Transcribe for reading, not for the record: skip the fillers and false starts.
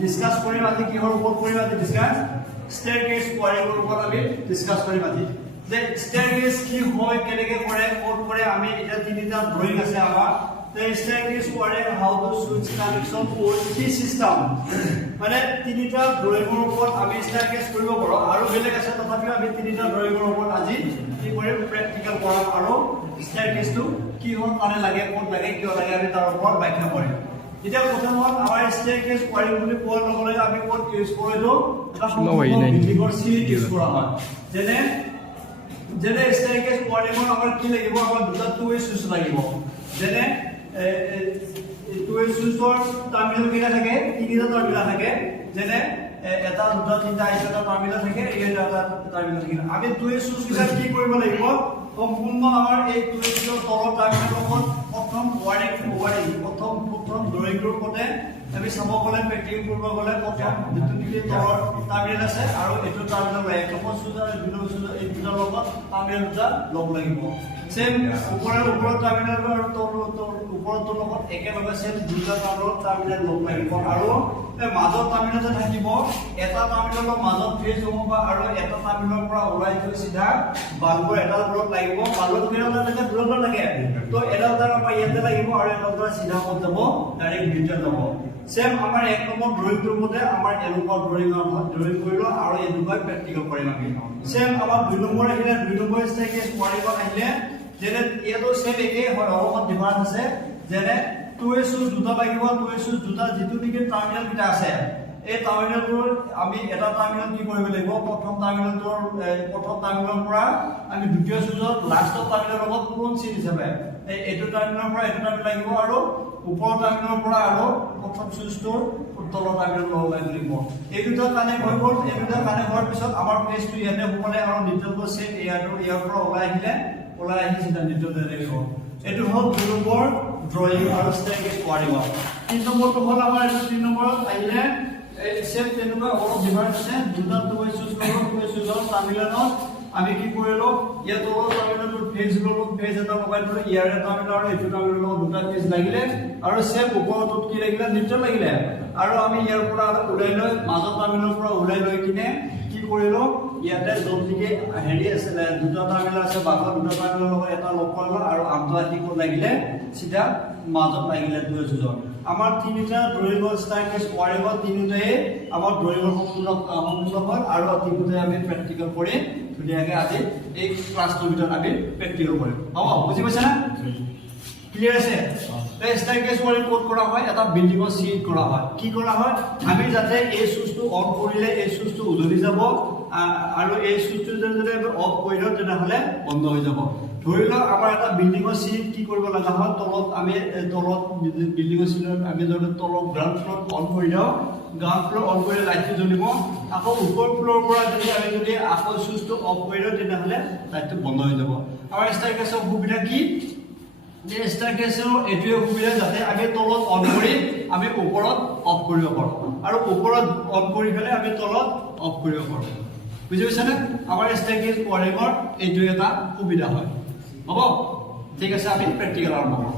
discuss কৰিম আজি কিহৰ ওপৰত কৰিম আজি ডিসকাস স্টেয়াৰকেস ওয়াৰিংৰ ওপৰত আমি ডিসকাস কৰিম আজি যে স্টেয়াৰকেস কি হয় কেনেকৈ কৰে কোড কৰে আমি এটা তিনিটা ড্ৰয়িং আছে আমাৰ তে staircase wiring how to switch connection for কি সিস্টেম মানে তিনিটা ড্ৰয়িংৰ ওপৰত আমি স্টেয়াৰকেস কৰিব পাৰো আৰু বেলেগ আছে তথাপিও আমি তিনিটা ড্ৰয়িংৰ ওপৰত আজি কি কৰিম প্ৰেক্টিকেল কৰাম আৰু স্টেয়াৰকেসটো কি হয় কানে লাগে কোড লাগে কিয় লাগে আমি তাৰ ওপৰত ব্যাখ্যা কৰিম এটা প্ৰথমত আমাৰ স্টেয়াৰকেস ওয়াৰিং বুলি কোৱাৰ লগে লগে আমি কোড ইউজ কৰিলো এটা বিল্ডিংৰ সিট ইউজ কৰা হয় যেনে স্টেয়াৰকেস ওয়াৰিংৰ আমাৰ কি লাগিব আমাৰ দুটা টু ৱে সুইচ লাগিব যেনে টু ৱে সুইচৰ টাৰ্মিনেল কেইটা থাকে তিনিটা টাৰ্মিনেল থাকে যেনে এটা দুটা তিনিটা এটা টাৰ্মিনেল থাকে এটা টাৰ্মিনেল থাকে আমি টু ৱে সুইচ কেইটা কি কৰিব লাগিব সম্পূৰ্ণ আমাৰ এই টু ৱে সুইচৰ তলৰ টাৰ্মিনেলত প্ৰথম প্ৰথম ড্ৰয়িংটোৰ মতে আমি চাব গ'লে প্ৰেক্টিকেল কৰিব গ'লে প্ৰথম যিটো কি তলৰ টাৰ্মিনেল আছে আৰু এইটো টাৰ্মিনেল এক নম্বৰ সুইচ আৰু দুই নম্বৰ সুইচ এই দুটাৰ লগত টাৰ্মিনেল দুটা লগ লাগিব সেম ওপৰৰ টাৰ্মিনেল আৰু ওপৰৰ লগত একেলগে সেম দুটা টাৰ্মিনেল লগ লাগিব আৰু এই মাজৰ টাৰ্মিনেল যে থাকিব এটা টাৰ্মিনেলৰ মাজত ফেজ হ'ব আৰু এটা টাৰ্মিনেলৰ পৰা ওলাই গৈ সিধা বাল্বৰ এটা ওপৰত লাগিব বাল্বৰ কেনেকুৱা লাগে দূৰত লাগে তো এটা তাৰ আমাৰ ইয়াতে লাগিব আৰু এটা তাৰ সিধা হৈ যাব ডাইৰেক্ট ভিতৰত যাব সেম আমাৰ এক নম্বৰ ড্ৰয়িংটোৰ মতে আমাৰ এনেকুৱা ড্ৰয়িং কৰিলো আৰু এনেকুৱা প্ৰেক্টিকেল কৰিম আমি সেম আমাৰ দুই নম্বৰ আহিলে দুই নম্বৰ স্টেয়াৰকেস ওয়াৰিং আহিলে যেনে ইয়াতো সেম একেই হয় অলপমান ডিফাৰেন্স আছে যেনে টু ৱে সুইচ দুটা লাগিব টু ৱে সুইচ দুটা যেটো নেকি টাৰ্মিনেল কিটা আছে এই টাৰ্মিনেলটোৰ আমি এটা টাৰ্মিনেল কি কৰিব লাগিব প্ৰথম টাৰ্মিনেলৰ পৰা আমি দ্বিতীয় সুইচৰ লাষ্টৰ টাৰ্মিনেলৰ লগত পুৰণ সিট হিচাপে এইটো টাৰ্মিনেলৰ পৰা এইটো টাৰ্মিনেল লাগিব আৰু ওপৰৰ টাৰ্মিনেলৰ পৰা আৰু প্ৰথম সুইচটোৰ তলৰ টাৰ্মিনেল লগ লাগিব এই দুটা কানেক্ট হৈ গ'ল এই দুটা কানেক্ট হোৱাৰ পিছত আমাৰ পেজটো ইয়াতে হ'বলে আৰু নিউট্ৰেলটো সেট ইয়াৰ পৰা ওলাই আহি সিধা নিউট্ৰেল লাগিব এটো হ'ল দুই নম্বৰ ড্ৰয়িং আৰু স্টেয়াৰকেস ওয়াৰিং তিন নম্বৰটো হ'ল আমাৰ এইটো তিন নম্বৰত আহিলে সেম তেনেকুৱা অলপ ডিফাৰেন্স আছে দুটা টু ৱে সুইচৰ টাৰ্মিনেলত আমি কি কৰিলো ইয়াত তলৰ টাৰ্মিনেলৰ ফেজ ললো ফেজ এটা লগাই দিলো ইয়াৰ টাৰ্মিনেল আৰু এইটো টাৰ্মিনেলৰ দুটা ফেজ লাগিলে আৰু সেম ওপৰটোত কি লাগিলে নিউট্ৰেল লাগিলে আৰু আমি ইয়াৰ পৰা ওলাই লৈ মাজৰ টাৰ্মিনেলৰ পৰা ওলাই লৈ কিনে কি কৰিলো ইয়াতে যদিকে হেৰি আছে দুটা টাৰ্মিনেল আছে বাকৰ দুটা টাৰ্মিনেলৰ লগত এটা লগ কৰিলো আৰু আন্তঃআতি কোড লাগিলে সিধা মাজত লাগিলে দুই সুইচৰ আমাৰ তিনিটা ড্ৰয়িংৰ স্টেয়াৰকেস ওয়াৰিং তিনিটাই আমাৰ ড্ৰয়িংৰ সম্পূৰ্ণ হয় আৰু তিনিটাই আমি প্ৰেক্টিকেল কৰি ধুনীয়াকৈ আজি এই ক্লাছটোৰ ভিতৰত আমি প্ৰেক্টিকেল কৰিম হ'ব বুজি পাইছা না ক্লিয়াৰ আছে স্টেয়াৰকেস ওয়াৰিং কোড কৰা হয় এটা বিল্ডিংৰ সিট কৰা হয় কি কৰা হয় আমি যাতে এই সুইচটো অন কৰিলে এই সুইচটো উজলি যাব আৰু এই সুইচটো যদি আমি অফ কৰি দিওঁ তেনেহলে বন্ধ হৈ যাব ধৰি লওক আমাৰ এটা বিল্ডিংৰ সিট কি কৰিব লগা হয় তলত আমি বিল্ডিংৰ সিটত আমি যদি তলত গ্ৰাউণ্ড ফ্লোৰ অন কৰি দিওঁ গ্ৰাউণ্ড ফ্লোৰ অন কৰি লাইটটো জ্বলিব আকৌ ওপৰ ফ্লোৰৰ পৰা যদি আকৌ সুইচটো অফ কৰি দিওঁ তেনেহলে লাইটটো বন্ধ হৈ যাব আমাৰ স্টেয়াৰকেসৰ সুবিধা কি যে স্টেয়াৰকেসৰ এটোৱে সুবিধা যাতে আমি তলত অন কৰি আমি ওপৰত অফ কৰিব পাৰো আৰু ওপৰত অন কৰি ফেলে আমি তলত অফ কৰিব পাৰো বুজি পাইছানে আমাৰ স্টেয়াৰকেস ওয়াৰিংৰ এইটো এটা সুবিধা হয় হ'ব ঠিক আছে আমি প্ৰেক্টিকেল আৰম্ভ কৰোঁ